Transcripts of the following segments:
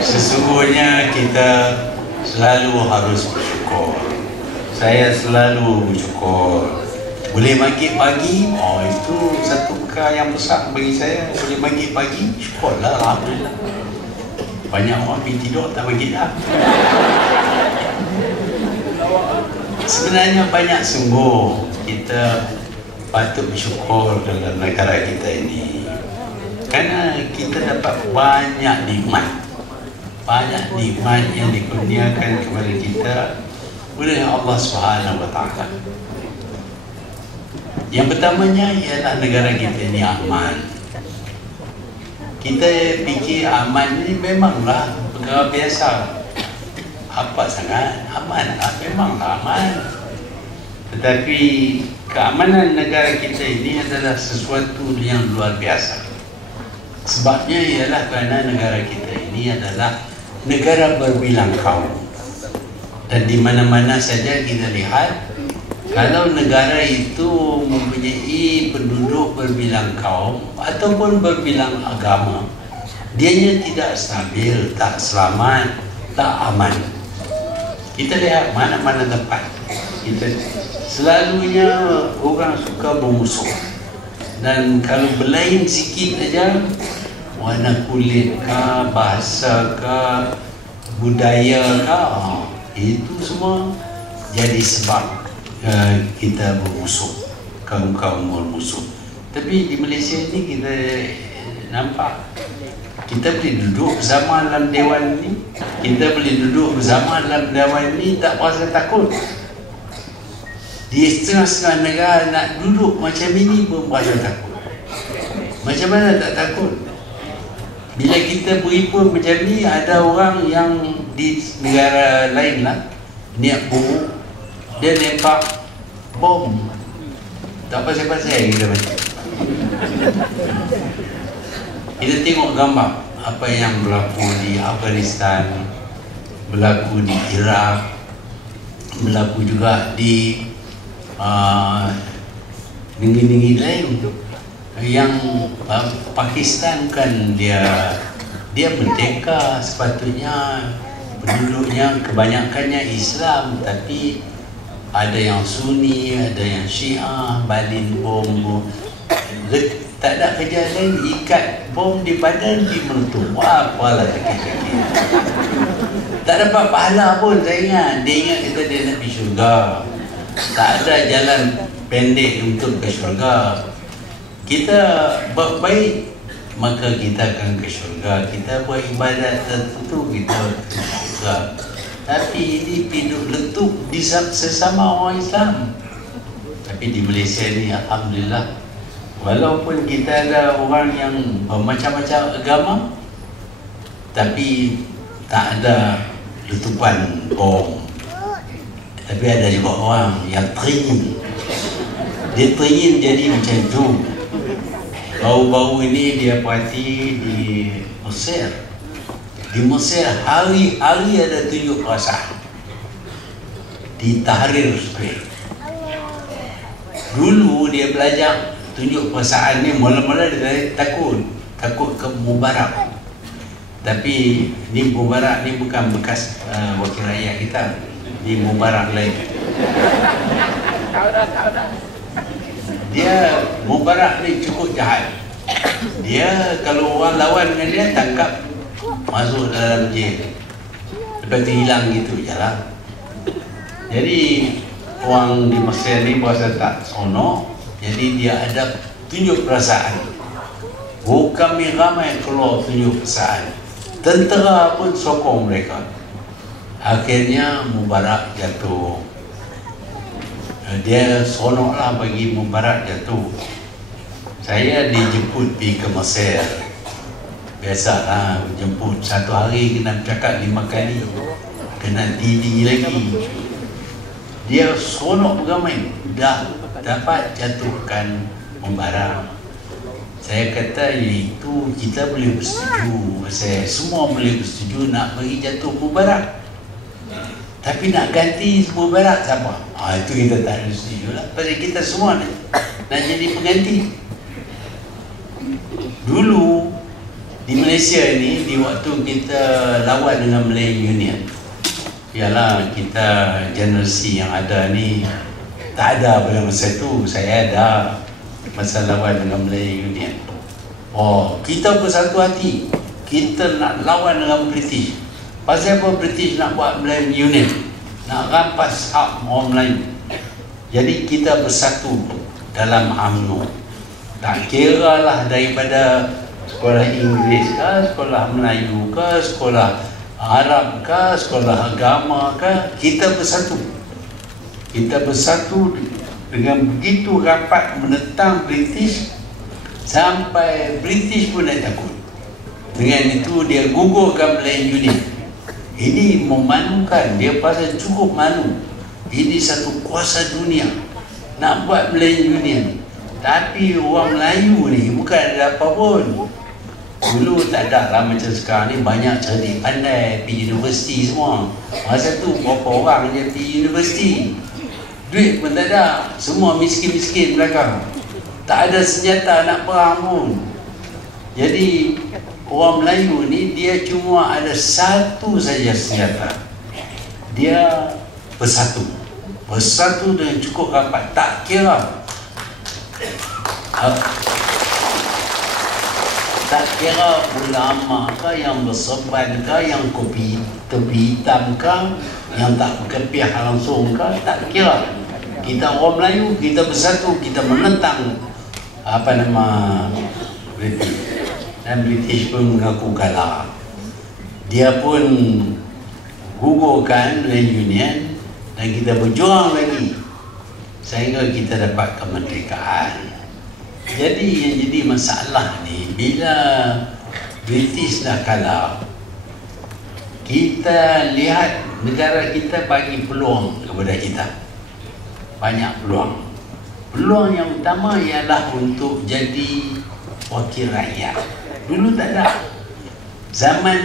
Sesungguhnya kita selalu harus bersyukur. Saya selalu bersyukur. Boleh maghrib pagi, oh itu satu perkara yang besar bagi saya. Boleh maghrib pagi, syukurlah, alhamdulillah. Banyak orang pergi tidur tak maghrib dah. Sebenarnya banyak sungguh kita patut bersyukur dalam negara kita ini. Kerana kita dapat banyak nikmat. Banyak nikmat yang dikurniakan kepada kita oleh Allah Subhanahu Wa Taala. Yang pertamanya ialah negara kita ini aman. Kita fikir aman ini memanglah perkara biasa. Apa sangat aman? Memanglah aman. Tetapi keamanan negara kita ini adalah sesuatu yang luar biasa. Sebabnya ialah kerana negara kita ini adalah negara berbilang kaum, dan di mana-mana saja kita lihat kalau negara itu mempunyai penduduk berbilang kaum ataupun berbilang agama, dianya tidak stabil, tak selamat, tak aman. Kita lihat mana-mana tempat, kita selalunya orang suka bermusuh, dan kalau berlain sikit saja, warna kulit kah, bahasa kah, budaya kah, itu semua jadi sebab kita bermusuh, kaum-kaum bermusuh. Tapi di Malaysia ini kita nampak kita boleh duduk bersama dalam dewan ini, kita boleh duduk bersama dalam dewan ini tak rasa takut. Di setengah-setengah negara nak duduk macam ini pun rasa takut. Macam mana tak takut? Bila kita berhimpun macam ni, ada orang yang di negara lain lah niat buruk, dia lempak bom, tak pasal-pasal kita macam. Kita tengok gambar apa yang berlaku di Afghanistan, berlaku di Iraq, berlaku juga di negeri-negeri lain. Yang Pakistan kan dia merdeka, sepatutnya penduduknya kebanyakannya Islam, tapi ada yang Sunni, ada yang Syiah, balin bom, tak ada kerja lain, ikat bom di badan, di meletup. Apalah sakit-sakit. Tak dapat pahala pun, saya ingat. Dia ingat kita dia nak pergi syurga. Tak ada jalan pendek untuk ke syurga. Kita buat baik, maka kita akan ke syurga. Kita buat ibadat tertentu, kita ke syurga. Tapi ini hidup letup di sesama orang Islam. Tapi di Malaysia ni alhamdulillah, walaupun kita ada orang yang bermacam-macam agama, tapi tak ada letupan bom. Tapi ada juga orang yang teringin. Dia teringin jadi macam tu. Baru-baru ini dia parti di Mesir. Di Mesir hari-hari ada tunjuk rasa di Tahrir Square. Dulu dia belajar tunjuk perasaan ni, mula-mula dia takut ke Mubarak. Tapi ni Mubarak ni bukan bekas wakil rakyat kita, ni Mubarak lain. Dia Mubarak ni cukup jahat. Dia kalau orang lawan dengan dia, tangkap, masuk dalam jail, lepas tu hilang gitu je lah. Jadi orang di Mesir ni berasa tak seronok, jadi dia ada tunjuk perasaan. Bukan ramai keluar tunjuk perasaan, tentera pun sokong mereka. Akhirnya Mubarak jatuh. Dia seronoklah bagi Mubarak jatuh. Saya dijemput pergi ke Mesir. Biasalah, jemput satu hari kena bercakap 5 kali, kena TV lagi. Dia seronok beramai, dah dapat jatuhkan Mubarak. Saya kata itu kita boleh bersetuju, saya semua boleh bersetuju nak bagi jatuh Mubarak. Tapi nak ganti Mubarak siapa? Itu kita tak ada setuju lah. Pasal kita semua nak jadi pengganti. Dulu di Malaysia ni, di waktu kita lawan dengan Malay Union, ialah kita generasi yang ada ni tak ada pada masa tu. Saya ada masa lawan dengan Malay Union. Kita bersatu hati, kita nak lawan dengan British. Pasal apa British nak buat Malay Union? Nak rampas hak orang Melayu. Jadi kita bersatu dalam UMNO. Tak kira lah daripada sekolah Inggeris ke, sekolah Melayu ke, sekolah Arab ke, sekolah agama ke, kita bersatu. Kita bersatu dengan begitu rapat menentang British, sampai British pun nak takut. Dengan itu dia gugurkan Malay Union. Ini memalukan, dia pasal cukup malu. Ini satu kuasa dunia nak buat Malay Union. Tapi orang Melayu ni bukan ada apa pun. Dulu tak ada lah macam sekarang ni, banyak cerdik pandai pergi universiti semua. Masa tu berapa orang je pergi universiti, duit pun tak ada, semua miskin-miskin belakang, tak ada senjata nak perang pun. Jadi orang Melayu ni dia cuma ada satu saja senjata, dia bersatu. Bersatu dengan cukup rapat, tak kira tak kira ulama ke, yang bersorban ke, yang kopi tepi hitam ke, yang tak berkepiah langsung ke, tak kira. Kita orang Melayu, kita bersatu, kita menentang British. Dan British pun mengaku kalah. Dia pun gugurkan Malay Union dan kita berjuang lagi sehingga kita dapat kemerdekaan. Jadi yang jadi masalah ni, bila British dah kalah, kita lihat negara kita bagi peluang kepada kita, banyak peluang. Peluang yang utama ialah untuk jadi wakil rakyat. Dulu tak ada. Zaman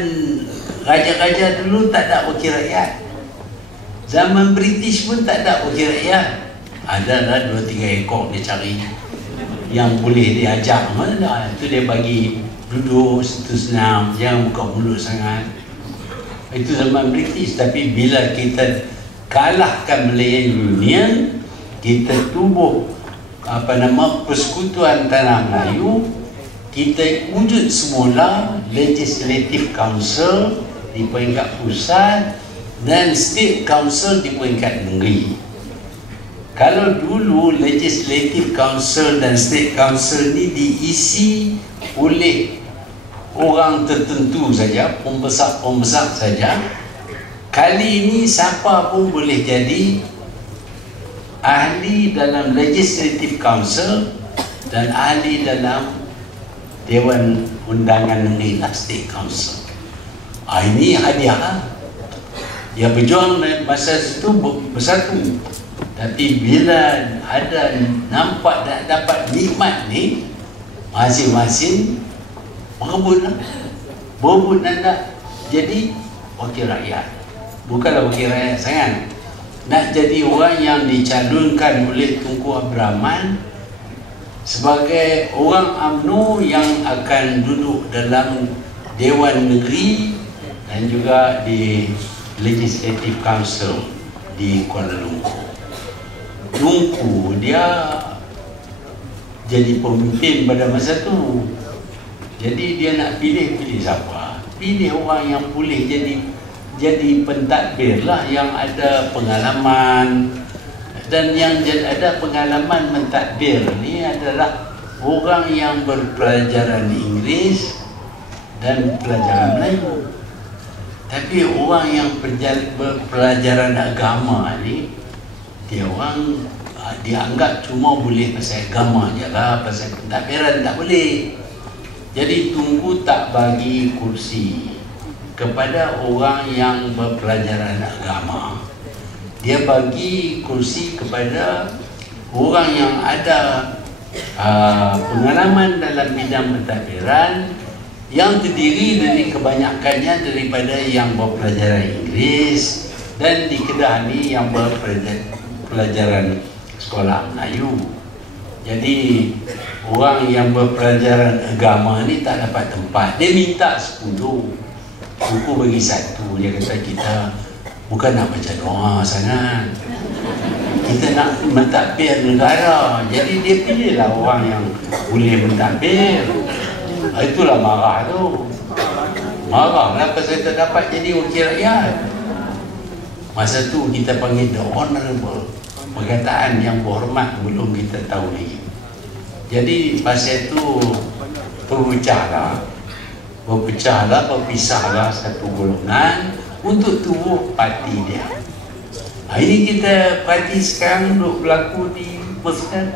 raja-raja dulu tak ada wakil rakyat. Zaman British pun tak ada wakil rakyat. Adalah 2-3 ekor dia cari yang boleh diajak. Mana itu dia bagi duduk situ senang, jangan buka mulut sangat. Itu zaman British. Tapi bila kita kalahkan Malay Union, kita tubuh Persekutuan Tanah Melayu, kita wujud semula Legislative Council di peringkat pusat dan State Council di peringkat negeri. Kalau dulu Legislative Council dan State Council ni diisi oleh orang tertentu saja, pembesar-pembesar saja, kali ini siapa pun boleh jadi ahli dalam Legislative Council dan ahli dalam Dewan Undangan Negeri, State Council. Ini hadiah. Dia berjuang masa itu bersatu. Tapi bila ada nampak tak dapat nikmat ni, masing-masing berebut nak jadi wakil rakyat. Bukanlah wakil rakyat sangat, nak jadi orang yang dicalonkan oleh Tunku Abdul Rahman sebagai orang UMNO yang akan duduk dalam Dewan Negeri dan juga di Legislative Council di Kuala Lumpur. Tunku dia jadi pemimpin pada masa tu. Jadi dia nak pilih siapa? Pilih orang yang boleh jadi pentadbir lah, yang ada pengalaman. Dan yang ada pengalaman mentadbir ni adalah orang yang berpelajaran Inggeris dan pelajaran Melayu. Tapi orang yang berpelajaran agama ni, dia orang dianggap cuma boleh pasal agama je lah, pasal pentadbiran tak boleh. Jadi tunggu tak bagi kursi kepada orang yang berpelajaran agama, dia bagi kursi kepada orang yang ada pengalaman dalam bidang pentadbiran, yang terdiri dari kebanyakannya daripada yang berpelajaran Inggeris, dan di Kedah ni yang berpelajaran sekolah Melayu. Jadi orang yang berpelajaran agama ni tak dapat tempat. Dia minta 10, buku bagi 1. Dia kata kita bukan nak baca doa sangat, kita nak mentadbir negara. Jadi dia pilihlah orang yang boleh mentadbir. Itulah marah tu. Marahlah pasal tak dapat jadi wakil rakyat. Masa tu kita panggil the honorable, perkataan yang berhormat, belum kita tahu lagi. Jadi pasal tu berpisahlah satu golongan untuk tubuh parti dia. Ini kita parti sekarang duk berlaku di Mesir.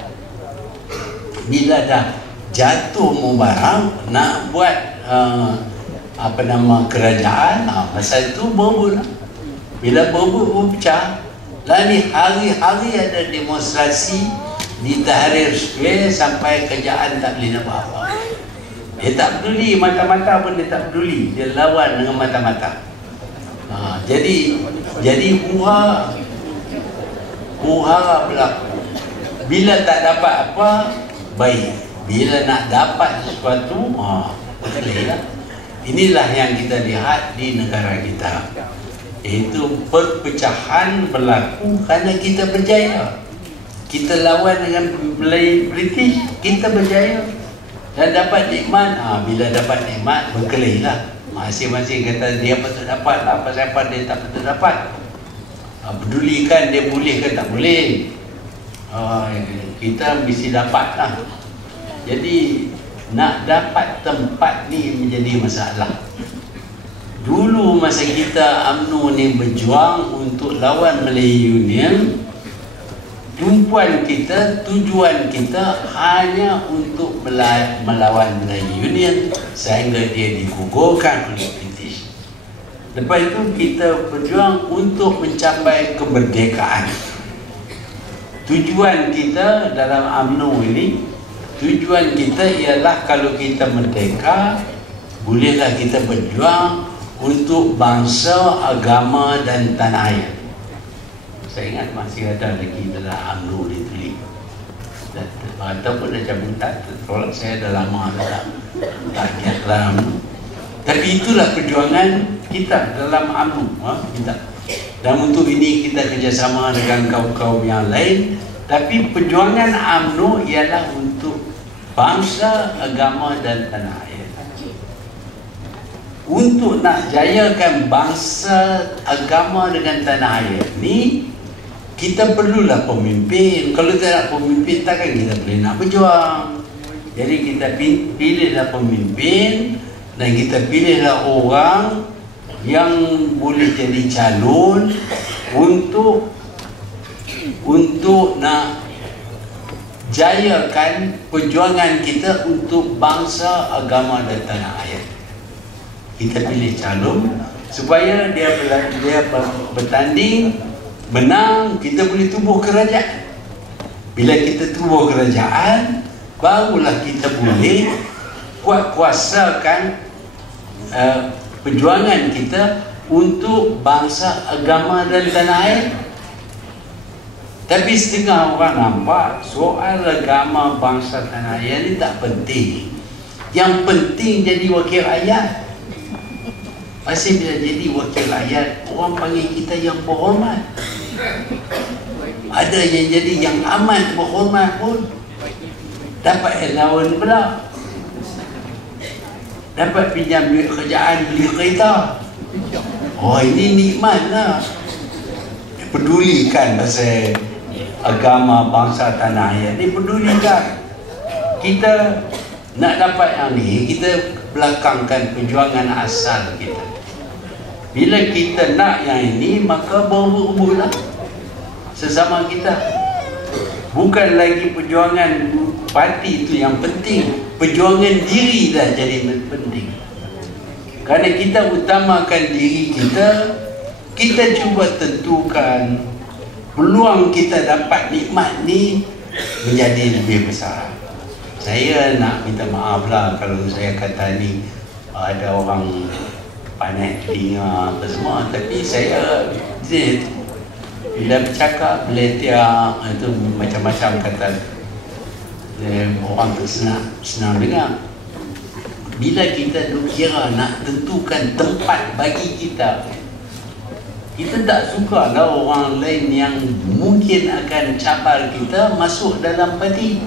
Bila dah jatuh Mubarak nak buat kerajaan, masa itu berebut. Bila berebut berpecah, lalu hari-hari ada demonstrasi di Tahrir Square sampai kerajaan tak boleh nak buat apa. Dia tak peduli, mata-mata pun dia tak peduli, dia lawan dengan mata-mata. Jadi hura berlaku. Bila tak dapat apa, baik. Bila nak dapat sesuatu, bolehlah. Inilah yang kita lihat di negara kita. Iaitu perpecahan berlaku kerana kita berjaya. Kita lawan dengan British, kita berjaya dan dapat nikmat. Bila dapat nikmat, berkelihlah. Masing-masing kata dia patut dapat lah, apa-apa dia tak patut dapat. Pedulikan dia boleh ke tak boleh. Kita mesti dapat lah. Jadi nak dapat tempat ni menjadi masalah. Dulu masa kita UMNO ni berjuang untuk lawan Melayu Union, tumpuan kita, tujuan kita hanya untuk melawan Melayu Union sehingga dia digugurkan oleh British. Lepas itu kita berjuang untuk mencapai kemerdekaan. Tujuan kita dalam UMNO ini, tujuan kita ialah kalau kita merdeka, bolehlah kita berjuang untuk bangsa, agama dan tanah air. Saya ingat masih ada lagi dalam UMNO ditulis. Ataupun dah cabut tak, tolak saya dah lama tak ingat dalam. Tapi itulah perjuangan kita dalam UMNO. Dan untuk ini kita kerjasama dengan kaum-kaum yang lain. Tapi perjuangan UMNO ialah untuk bangsa, agama dan tanah air. Untuk nak jayakan bangsa, agama dengan tanah air ni, kita perlulah pemimpin. Kalau tak ada pemimpin, takkan kita boleh nak berjuang. Jadi kita pilihlah pemimpin, dan kita pilihlah orang yang boleh jadi calon untuk nak jayakan perjuangan kita untuk bangsa, agama dan tanah air. Kita pilih calon supaya dia bertanding, menang, kita boleh tubuh kerajaan. Bila kita tubuh kerajaan, barulah kita boleh kuasakan perjuangan kita untuk bangsa, agama dan tanah air. Tapi setengah orang nampak soal agama, bangsa, tanah air ni tak penting. Yang penting jadi wakil rakyat. Masih bila jadi wakil rakyat, orang panggil kita yang berhormat. Ada yang jadi yang amat berhormat pun dapat allowance pula, dapat pinjam duit kerjaan, beli kereta. Ini nikmat lah. Pedulikan pasal agama, bangsa, tanah air ni, pedulikan. Kita nak dapat yang ni, kita belakangkan perjuangan asal kita. Bila kita nak yang ini, maka berebut-rebutlah sesama kita. Bukan lagi perjuangan parti itu yang penting, perjuangan diri dah jadi penting. Kerana kita utamakan diri kita, kita cuba tentukan peluang kita dapat nikmat ni menjadi lebih besar. Saya nak minta maaf lah kalau saya kata ni ada orang pandai telinga apa semua, tapi saya bila bercakap, beletia itu macam-macam kata, orang tu senang dengar. Bila kita kira nak tentukan tempat bagi kita, kita tak suka lah orang lain yang mungkin akan cabar kita masuk dalam parti.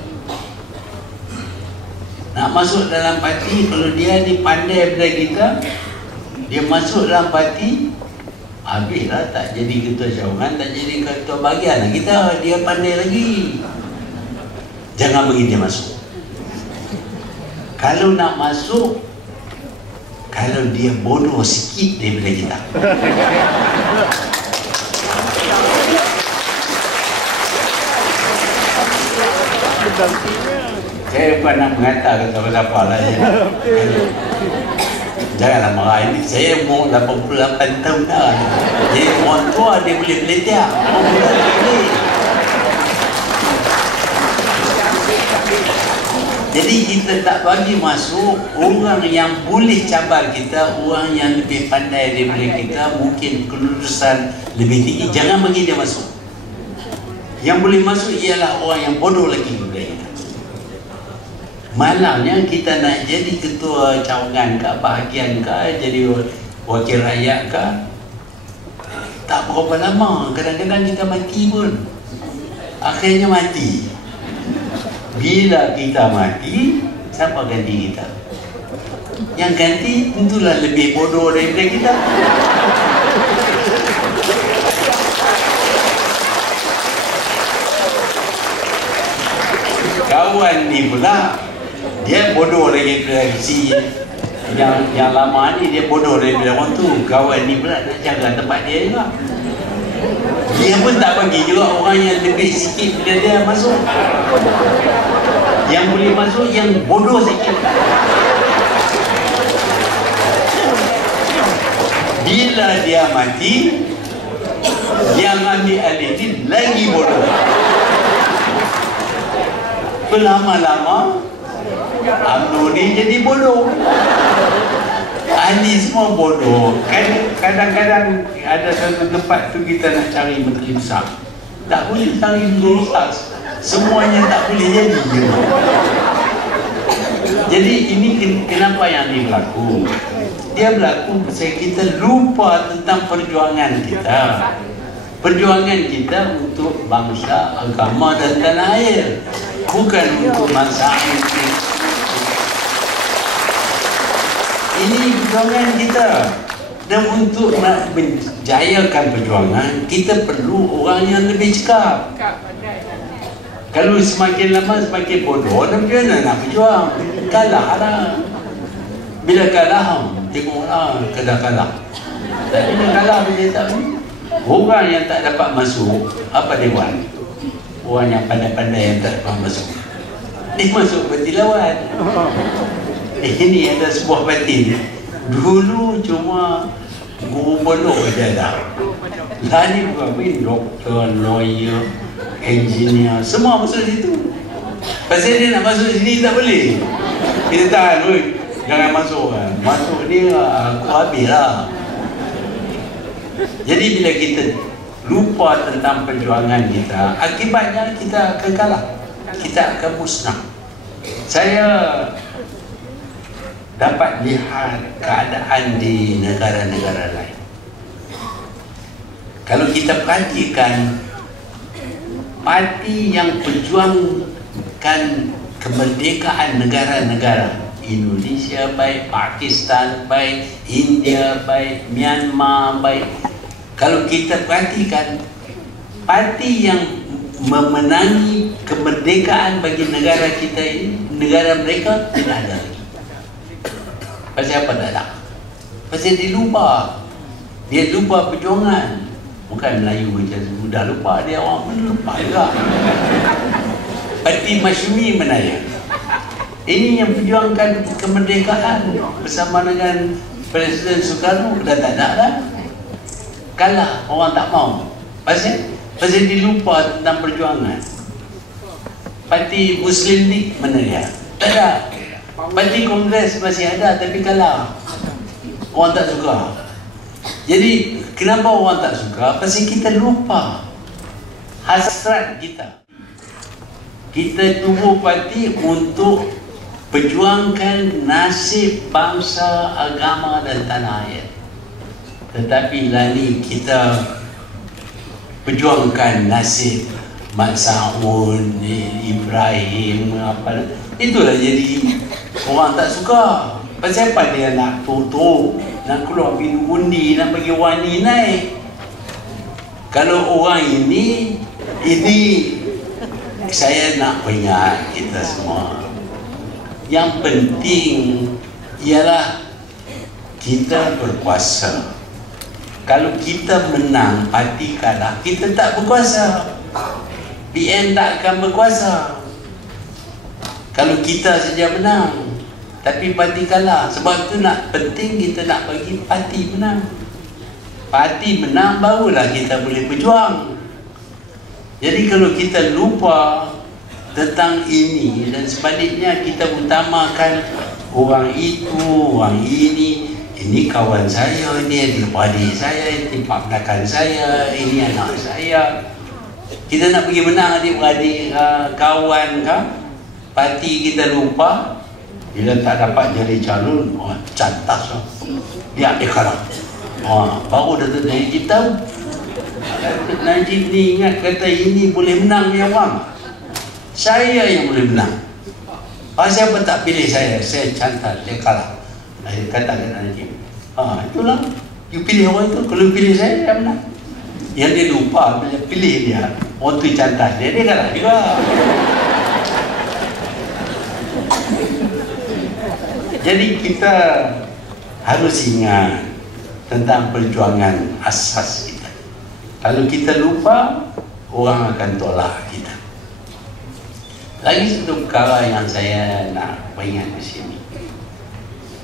Nak masuk dalam parti, kalau dia ni pandai daripada kita, dia masuk dalam parti, habislah, tak jadi ketua cawangan, tak jadi ketua bahagian lah kita. Dia pandai lagi, jangan bagi dia masuk. Kalau nak masuk, kalau dia bodoh sikit daripada kita, saya bukan nak mengata kata-kata lah ya. Janganlah marah, ini saya umur 88 tahun dah. Jadi orang tua dia boleh beletia, orang muda dia boleh. Jadi kita tak bagi masuk orang yang boleh cabar kita, orang yang lebih pandai daripada kita, mungkin kelulusan lebih tinggi, jangan bagi dia masuk. Yang boleh masuk ialah orang yang bodoh lagi daripada kita. Malangnya kita nak jadi ketua cawangan ke, bahagian ke, jadi wakil rakyat ke, tak berapa lama, kadang-kadang kita mati pun. Akhirnya mati. Bila kita mati, siapa ganti kita? Yang ganti tentulah lebih bodoh daripada kita. Kawan ni pula, dia bodoh lagi daripada si yang lama ni, dia bodoh daripada orang tu. Kawan ni pula nak jaga tempat dia juga. Dia pun tak bagi juga orang yang lebih sikit bila dia masuk. Yang boleh masuk yang bodoh sikit. Bila dia mati, yang ambil alih ni lagi bodoh. Lama-lama UMNO ni jadi bodoh. Ahli semua bodoh. Kadang-kadang ada satu tempat tu kita nak cari menteri besar, tak boleh cari menteri besar, semuanya tak boleh jadi. Jadi ini kenapa yang dia berlaku? Dia berlaku pasal kita lupa tentang perjuangan kita. Perjuangan kita untuk bangsa, agama dan tanah air, bukan untuk masa ini. Ini perjuangan kita. Dan untuk nak menjayakan perjuangan, kita perlu orang yang lebih cekap. Kalau semakin lama semakin bodoh, dan macam mana nak berjuang? Kalah lah. Bila kalah, tengoklah kena kalah. Tapi bila kalah, bila tak, orang yang tak dapat masuk, apa dia buat? Orang yang pandai-pandai yang tak dapat masuk, dia masuk parti lawan. Ini ada sebuah parti dulu cuma guru pondok saja dah. Lani bukan doktor, lawyer, engineer, semua masuk situ. Pasal dia nak masuk sini tak boleh. Kita tahan, jangan masuk kan. Masuk dia, aku habis lah. Jadi bila kita lupa tentang perjuangan kita, akibatnya kita akan kalah, kita akan musnah. Saya dapat lihat keadaan di negara-negara lain. Kalau kita perhatikan, parti yang perjuangkan kemerdekaan negara-negara, Indonesia baik, Pakistan baik, India baik, Myanmar baik, kalau kita perhatikan, parti yang memenangi kemerdekaan bagi negara kita ini, negara mereka tidak ada lagi. Pasal apa tak ada? Pasal dia lupa perjuangan. Bukan Melayu macam dah lupa dia orang pun lupa juga. Parti Masyumi Menaya. Ini yang perjuangkan kemerdekaan bersama dengan Presiden Soekarno. Dah tak ada dah. Kalah, orang tak mau. Pasal dilupa tentang perjuangan. Parti Muslim League mana dia? Tak ada. Parti Kongres masih ada tapi kalah. Orang tak suka. Jadi kenapa orang tak suka? Pasal kita lupa hasrat kita. Kita tubuh parti untuk perjuangkan nasib bangsa, agama dan tanah air. Tetapi lah ni kita perjuangkan nasib Mat Sa'un, Ibrahim, apa. Itulah jadi orang tak suka. Pasal apa dia nak tutup, nak keluar pintu undi, nak bagi orang ni naik. Kalau orang ini saya nak peringat kita semua. Yang penting ialah kita berkuasa. Kalau kita menang, parti kalah, kita tak berkuasa. PN tak akan berkuasa. Kalau kita saja menang, tapi parti kalah. Sebab itu penting kita nak bagi parti menang. Parti menang barulah kita boleh berjuang. Jadi kalau kita lupa tentang ini dan sebaliknya kita utamakan orang itu, orang ini kawan saya, ini adik-adik saya, ini pak belakang saya, ini anak saya. Kita nak pergi menang adik-adik, kawan kan? Parti kita lupa. Bila tak dapat jadi calon, cantas lah. Dia kalah. Baru Datuk Najib tahu. Datuk Najib ni ingat kata ini boleh menang dia orang. Saya yang boleh menang. Siapa tak pilih saya cantas, saya kalah. Dia kata kat Najib, itulah, you pilih orang itu. Kalau pilih saya menang. Yang dia lupa bila pilih dia, orang tu cantas dia kalah juga. Jadi kita harus ingat tentang perjuangan asas kita. Kalau kita lupa, orang akan tolak kita. Lagi satu perkara yang saya nak peringat di sini.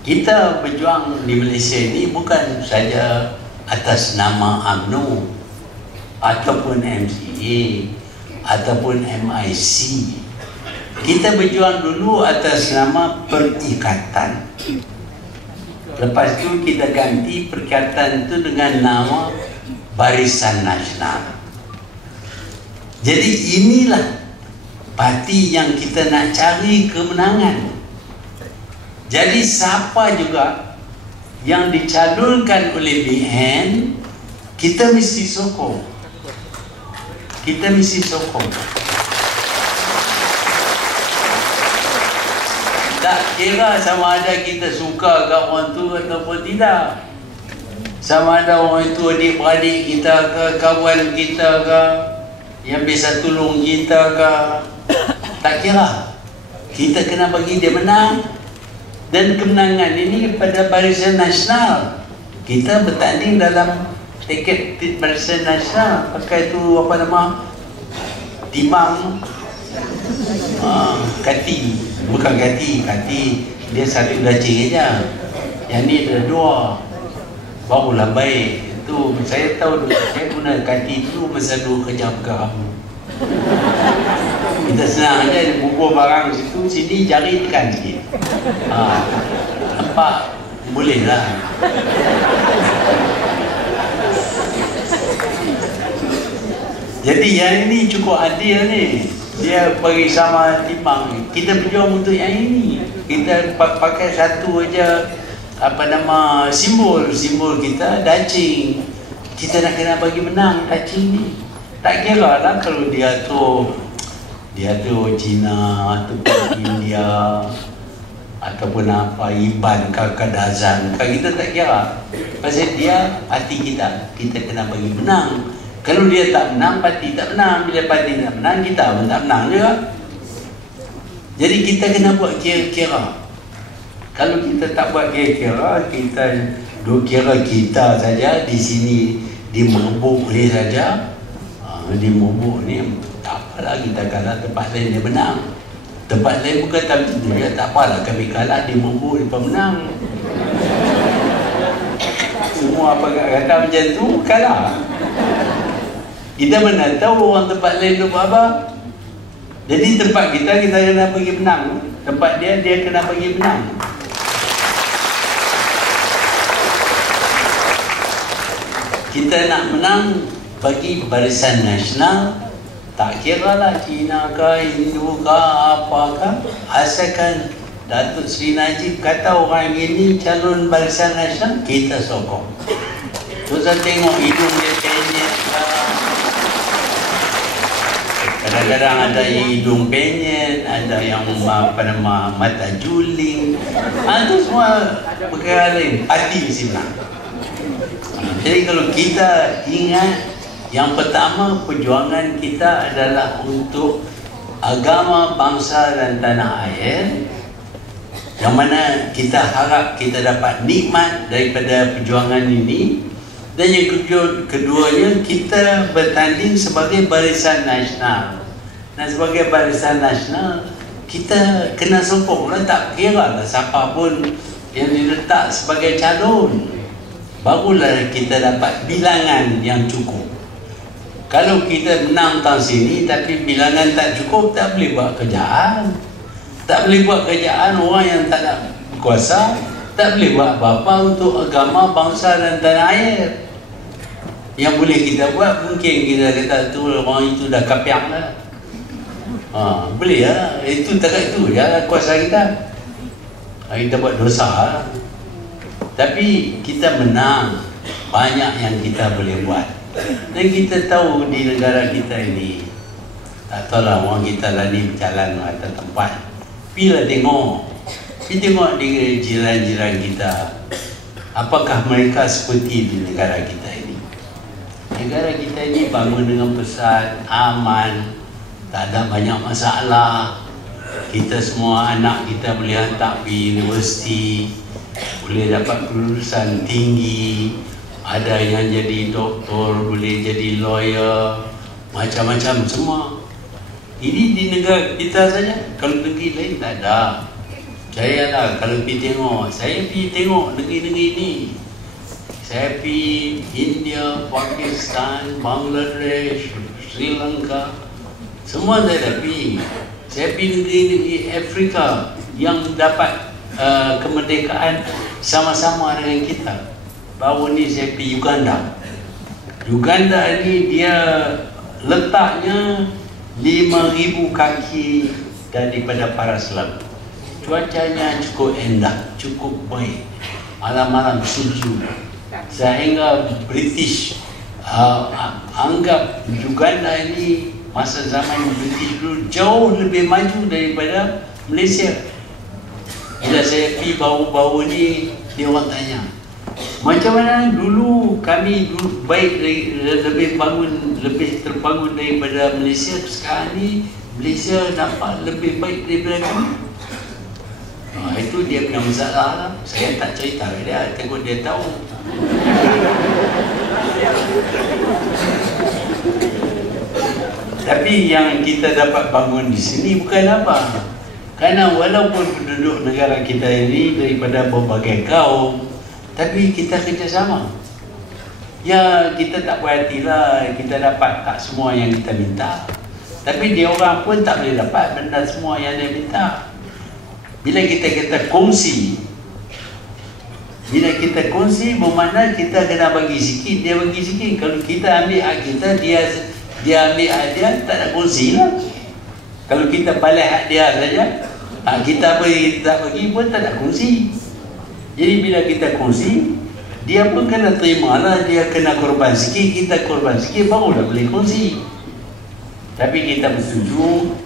Kita berjuang di Malaysia ini bukan saja atas nama UMNO ataupun MCA ataupun MIC. Kita berjuang dulu atas nama perikatan. Lepas itu kita ganti perikatan itu dengan nama Barisan Nasional. Jadi inilah parti yang kita nak cari kemenangan. Jadi siapa juga yang dicalonkan oleh BN, kita mesti sokong. Kita mesti sokong. Tak kira sama ada kita suka ke orang tu ataupun tidak. Sama ada orang itu adik-beradik kita ke, kawan kita ke, yang bisa tolong kita ke. Tak kira. Kita kena bagi dia menang. Dan kemenangan ini pada Barisan Nasional. Kita bertanding dalam tiket Barisan Nasional. Pakai tu apa nama? Timang. Kati. Bukan kati. Dia satu dacing aja. Yang ni ada dua. Barulah baik. Itu saya tahu saya guna kati dulu masa dulu kerja pegang. Kita senang aja bubur barang situ, sini jari tekan sikit. Nampak? Boleh lah. Jadi yang ini cukup adil ni. Dia bagi sama timbang. Kita berjuang untuk yang ini. Kita pakai satu aja apa nama simbol kita dacing. Kita nak kena bagi menang dacing ni. Tak kira lah kalau dia tu Cina ataupun India ataupun apa, Iban ke Kadazan ke, kita tak kira. Pasal dia parti kita kena bagi menang. Kalau dia tak menang, parti tak menang. Bila parti tak menang, kita pun tak menang juga. Jadi kita kena buat kira-kira. Kalau kita tak buat kira-kira, kita duk kira kita saja di sini di merebuk ni saja, di merebuk ni tak apalah kita kalah, tempat lain dia menang. Tempat lain bukan tak begitu ya, tak apalah kami kalah, di merebuk dia menang. Semua apa kata macam tu kalah. Kita mana tahu orang tempat lain tu apa. Jadi tempat kita kena pergi menang, tempat dia kena pergi menang. Kita nak menang bagi Barisan Nasional, tak kira lah Cina ke, Hindu ke, apakah, asalkan Datuk Seri Najib kata orang ini calon Barisan Nasional, kita sokong. Terus saya tengok hidung dia penyet lah. Kadang-kadang ada yang hidung penyet, ada yang mata juling. Itu semua perkara lain, hati mesti menang. Jadi kalau kita ingat, yang pertama perjuangan kita adalah untuk agama, bangsa dan tanah air, yang mana kita harap kita dapat nikmat daripada perjuangan ini. Dan yang keduanya, kita bertanding sebagai Barisan Nasional. Dan sebagai Barisan Nasional, kita kena sokong lah, tak kira lah siapa pun yang diletak sebagai calon. Barulah kita dapat bilangan yang cukup. Kalau kita menang tahun sini tapi bilangan tak cukup, tak boleh buat kerjaan. Tak boleh buat kerjaan orang yang tak nak berkuasa, tak boleh buat apa-apa untuk agama, bangsa dan tanah air. Yang boleh kita buat, mungkin kita kata tu orang itu dah kapiang lah. Boleh lah, itu tak itu je kuasa kita. Kita buat dosa lah. Tapi kita menang, banyak yang kita boleh buat. Dan kita tahu di negara kita ini, tak tahulah orang kita lah ni berjalan atas tempat. Bila tengok di jiran-jiran kita, apakah mereka seperti di negara kita ini? Negara kita ini bangun dengan pesat, aman, tak ada banyak masalah. Kita semua anak kita boleh hantar pergi universiti, boleh dapat kelulusan tinggi, ada yang jadi doktor, boleh jadi lawyer, macam-macam semua. Ini di negara kita saja, kalau negeri lain tak ada. Saya lah kalau pergi tengok, saya pergi tengok negeri-negeri ini. Saya pergi India, Pakistan, Bangladesh, Sri Lanka, semua saya dah pergi. Saya pergi negeri-negeri Afrika yang dapat kemerdekaan sama-sama dengan kita. Baru ni saya pergi Uganda. Uganda ni dia letaknya 5,000 kaki daripada Paras Laut. Cuacanya cukup indah, cukup baik. Malam-malam sejuk. Sehingga British anggap Uganda ini masa zaman British dulu jauh lebih maju daripada Malaysia. Bila saya pergi baru-baru ni, dia orang tanya, macam mana dulu kami baik, lebih terbangun daripada Malaysia, sekarang ni Malaysia nampak lebih baik daripada kami. Itu dia punya masalah lah. Saya tak cerita dia, tengok dia tahu. Tapi yang kita dapat bangun di sini bukan apa. Kerana walaupun penduduk negara kita ini daripada berbagai kaum, tapi kita kerjasama. Ya, kita tak berhatilah kita dapat tak semua yang kita minta. Tapi dia orang pun tak boleh dapat benda semua yang dia minta. Bila kita kongsi, bermakna kita kena bagi sikit, dia bagi sikit. Kalau kita ambil hak kita, dia ambil hak dia, tak nak kongsi lah. Kalau kita balik hak dia saja, hak kita tak bagi pun tak nak kongsi. Jadi bila kita kongsi, dia pun kena terima lah, dia kena korban sikit, kita korban sikit, barulah boleh kongsi. Tapi kita bersetuju.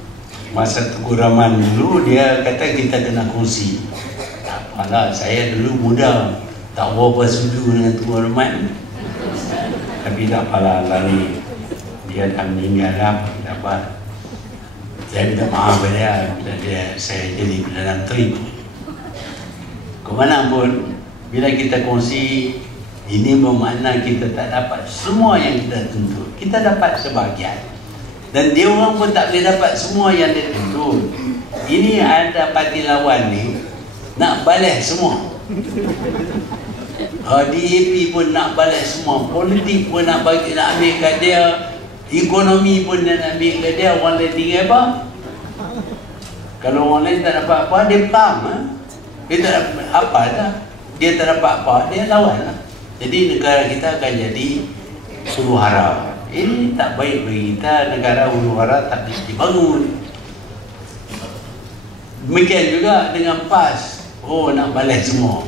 Masa Tengku Rahman dulu, dia kata kita kena kongsi. Tak apalah, saya dulu muda, tak berapa setuju dengan Tengku Rahman. Tapi tak apalah, lalu dia dah meninggal lah, dapat. Saya minta maaf pada dia bila saya jadi Perdana Menteri. Kemanapun, bila kita kongsi, Ini bermakna kita tak dapat semua yang kita tuntut. Kita dapat sebahagian. Dan dia orang pun tak boleh dapat semua yang dia tuntut. Ini ada parti lawan ni nak balas semua. DAP pun nak balas semua. Politik pun nak bagi, nak ambil kat dia. Ekonomi pun nak ambil kat dia. Orang lain tinggal apa? Kalau orang lain tak dapat apa, dia perang. Dia tak dapat apa dah. Dia tak dapat apa, dia lawan lah. Jadi negara kita akan jadi huru hara. Ini tak baik bagi kita. Negara huru hara tak bisa dibangun. Demikian juga dengan PAS. Oh, nak balas semua.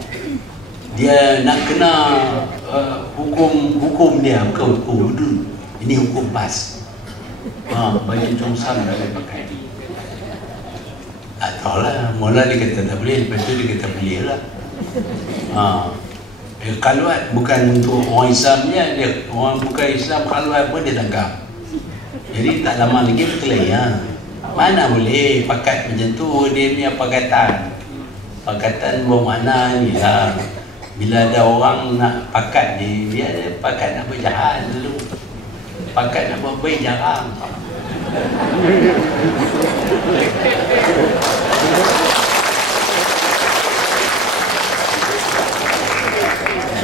Dia nak kena hukum dia, bukan hukum hudud. Ini hukum PAS. Baju Chongsam dah boleh pakai. Tak tahulah. Mula dia kata tak boleh, lepas tu dia kata boleh lah. Kaluat bukan untuk orang Islam je, orang bukan Islam kaluat pun dia tangkap. Jadi tak lama lagi berkelahi. Mana boleh pakat macam tu, dia punya pakatan. Pakatan bermakna ni lah. Bila ada orang nak pakat ni, dia ada pakat nak berjahat dulu. Pakat nak buat baik jarang.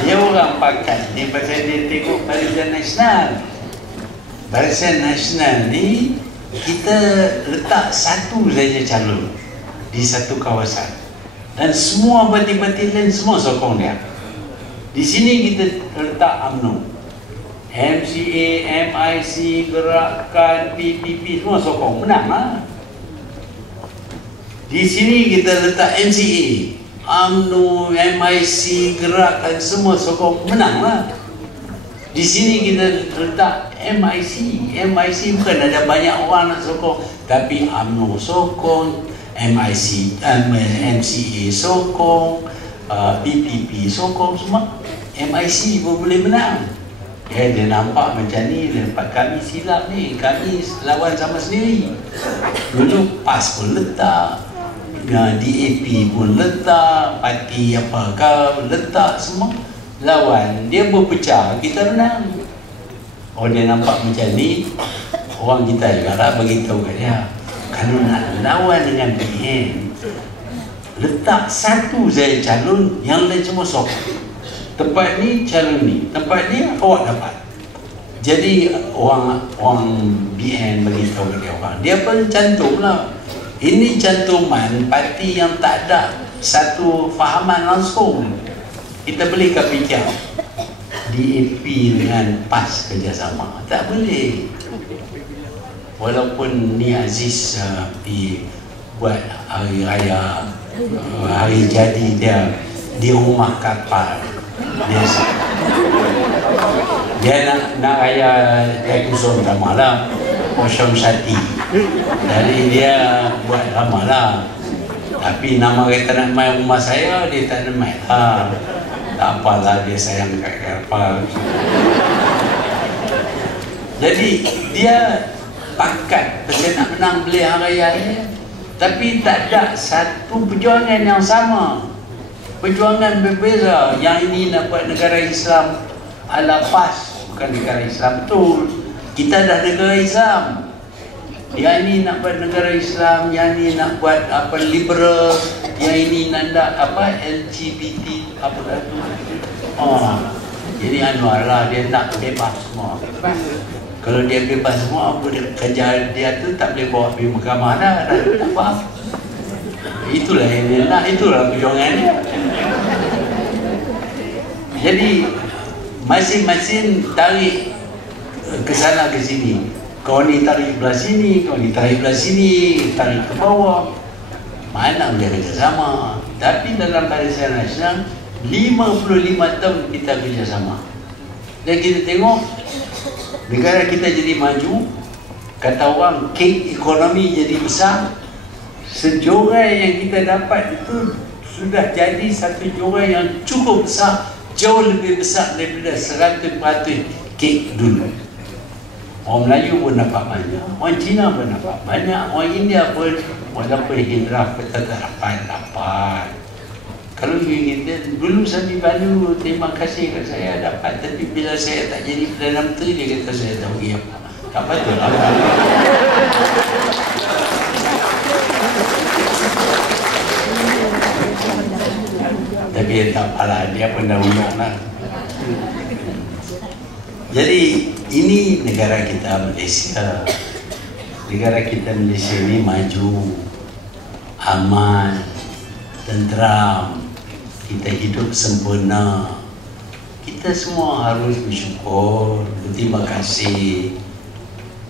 Dia orang pakat ni pasal dia tengok Barisan Nasional. Barisan Nasional ni kita letak satu saja calon di satu kawasan. Dan semua parti-parti lain semua sokong dia. Di sini kita letak UMNO. MCA, MIC, Gerakan, PPP semua sokong. Menang lah. Di sini kita letak MCA, UMNO, MIC, Gerakan semua sokong. Menang lah. Di sini kita letak MIC. MIC bukan ada banyak orang nak sokong, tapi UMNO sokong, MCA sokong, PPP sokong semua. MIC pun boleh menang. Dia nampak macam ni, nampak kami silap ni, kami lawan sama sendiri. Dulu PAS pun letak, DAP pun letak, parti apakah letak, semua lawan. Dia berpecah, kita menang. Oh, dia nampak macam ni, orang kita juga lah beritahu kat dia, kalau nak lawan dengan PN, letak satu saja calon, yang lain semua sokong. Tempat ni calon ni, tempat ni awak dapat. Jadi orang BN beritahu kat dia orang, dia pun cantum lah. Ini cantuman parti yang tak ada satu fahaman langsung. Kita boleh fikir DAP dengan PAS kerjasama, tak boleh. Walaupun ni Aziz pergi buat hari raya, hari jadi dia di rumah kapal, dia nak raya Taikusong ramah lah, Kosong Sati. Jadi dia buat ramah lah. Tapi nama kita nak main rumah saya, dia tak nak main lah. Tak apalah, dia sayang kat kapal. Jadi dia pakat pasal nak menang beliau raya ni, tapi tak ada satu perjuangan yang sama. Perjuangan berbeza. Yang ini nak buat negara Islam ala PAS, bukan negara Islam betul. Kita dah negara Islam. Yang ini nak buat negara Islam, yang ini nak buat apa liberal, yang ini nak apa LGBT apa tu. Jadi Anwar lah, dia nak bebas semua. Kalau dia bebas semua, apa dia kerja dia tu tak boleh bawa pergi mahkamah dah, tak apa. Itulah yang dia nak, itulah perjuangan dia. Jadi masing-masing tarik ke sana ke sini. Kau ni tarik belah sini, kau ni tarik belah sini, tarik ke bawah. Mana boleh kerjasama? Tapi dalam Barisan Nasional 55 tahun kita kerjasama. Dan kita tengok negara kita jadi maju. Kata orang kek ekonomi jadi besar. Sejorai yang kita dapat itu sudah jadi satu jorai yang cukup besar, jauh lebih besar daripada 100% kek dulu. Orang Melayu pun dapat banyak, orang Cina pun dapat banyak, orang India pun walaupun Hindraf kita tak dapat. Kalau kita dulu Sami Balu terima kasih kat saya dapat, tapi bila saya tak jadi Perdana Menteri dia kata saya tak pergi apa. Tak betul lah. Tapi tak apalah, dia pendahulu lah. Jadi ini negara kita Malaysia. Negara kita Malaysia ini maju, aman, tenteram, kita hidup sempurna. Kita semua harus bersyukur, berterima kasih.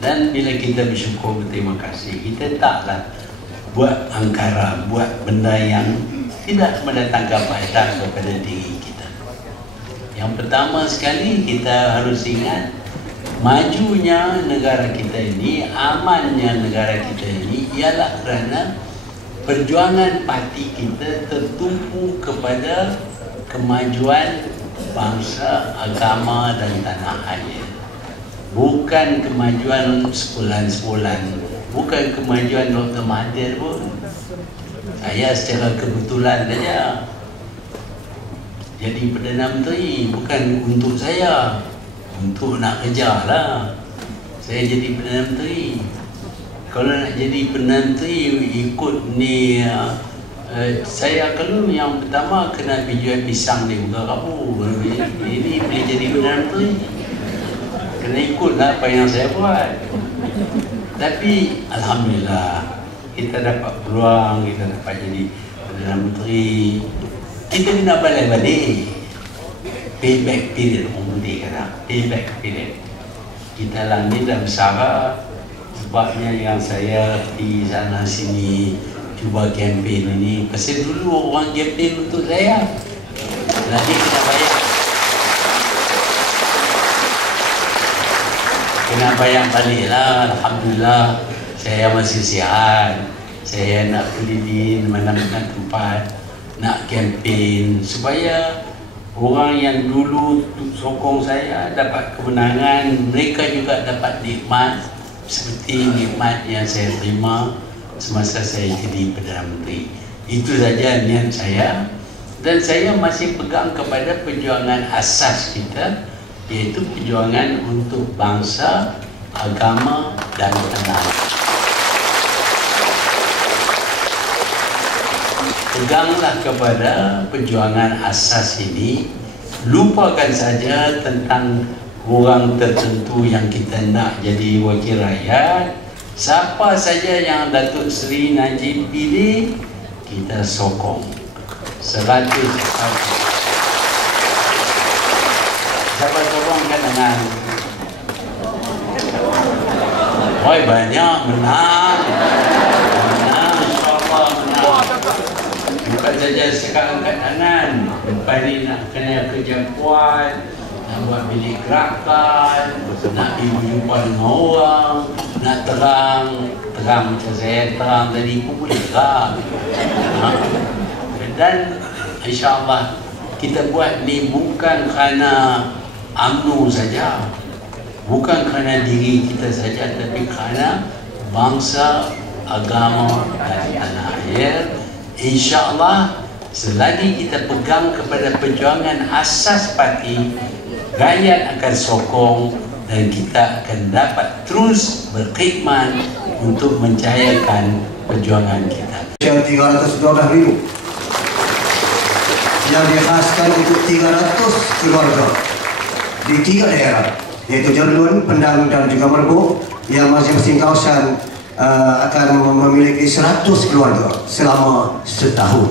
Dan bila kita bersyukur, berterima kasih, kita taklah buat angkara, buat benda yang tidak mendatangkan faedah kepada diri kita. Yang pertama sekali kita harus ingat, majunya negara kita ini, amannya negara kita ini ialah kerana perjuangan parti kita tertumpu kepada kemajuan bangsa, agama dan tanah air. Bukan kemajuan sebulan-sebulan, bukan kemajuan Dr. Mahathir pun. Saya secara kebetulan saja jadi Perdana Menteri, bukan untuk saya, untuk nak kerja lah. Saya jadi Perdana Menteri. Kalau nak jadi Perdana Menteri ikut ni, saya kalau yang pertama kena jual pisang di buka kapu. Ini boleh jadi Perdana Menteri, kena ikutlah apa yang saya buat. Tapi alhamdulillah kita dapat peluang, kita dapat jadi Perdana Menteri. Kita kena balik-balik. Payback period, orang putih kata payback period. Kita lah ni dah bersara. Sebabnya yang saya di sana sini cuba kempen ini, pasal dulu orang kempen untuk saya, nanti kena bayar. Kena bayar balik lah. Alhamdulillah saya masih sihat. Saya nak pergi di mana-mana tempat, nak kempen supaya orang yang dulu sokong saya dapat kemenangan, mereka juga dapat nikmat seperti nikmat yang saya terima semasa saya jadi Perdana Menteri. Itu saja niat saya, dan saya masih pegang kepada perjuangan asas kita, iaitu perjuangan untuk bangsa, agama dan tanah air. Peganglah kepada perjuangan asas ini, lupakan saja tentang orang tertentu yang kita nak jadi wakil rakyat. Siapa saja yang Datuk Seri Najib pilih, kita sokong 100%. Siapa sokongkan dengan woi banyak menang, insyaAllah menang. Bukan saja sekarang angkat tangan, lepas ni nak kena kerja kuat, nak buat bilik gerakan, nak jumpa dengan orang, nak terang macam saya terang tadi pun boleh terang. Dan insyaAllah kita buat ni bukan kerana UMNO saja, bukan kerana diri kita saja, tapi kerana bangsa, agama dan tanah air. InsyaAllah selagi kita pegang kepada perjuangan asas parti, rakyat akan sokong dan kita akan dapat terus berkhidmat untuk menjayakan perjuangan kita. 312,000 yang dikhaskan untuk 300 keluarga di 3 daerah, yaitu Jerlun, Pendang dan juga Merbuk, yang masing-masing kawasan akan memiliki 100 keluarga selama setahun.